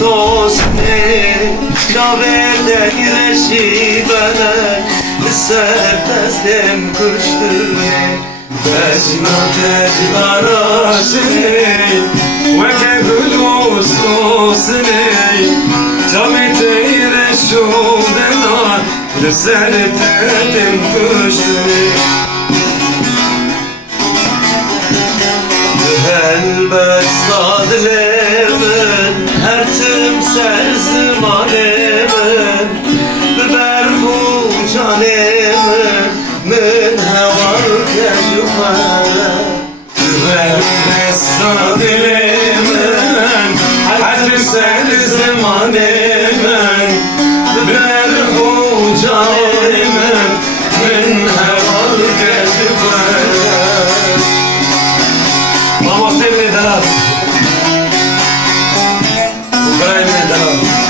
سوسني جاوerde gireşi bana Serpestim kuştuni Tecna tecbaraşini Ve kebulu sosini Camite ireşudena Serpestim kuştuni Elbet sadlemin her tüm serzmanemin Biber bu canemin min heval kecüme Elbet sadlemin her tüm serzmanemin Biber bu canemin min heval kecüme Vamos a hacerle dar. Ukrayna dar.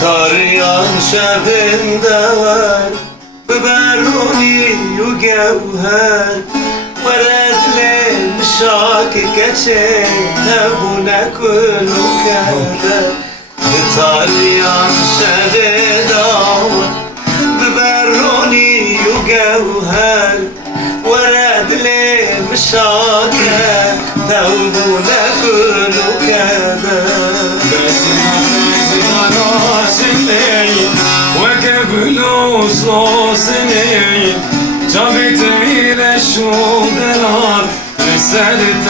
Tarayan şebinde var Biberuni yügevher Veredle müşak geçe Tebune kullu kerde Tarayan şebinde var Biberuni yügevher Veredle müşak Tebune kullu kerde وكبلو صوصني جابت إلى شودران رسالة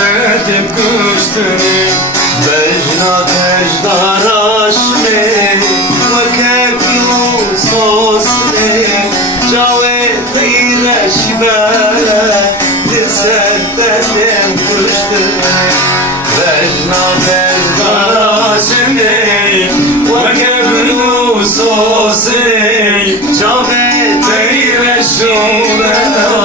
تبكشتني بجنا تجدار أشمي وكبلو صوصني جابت إلى شباب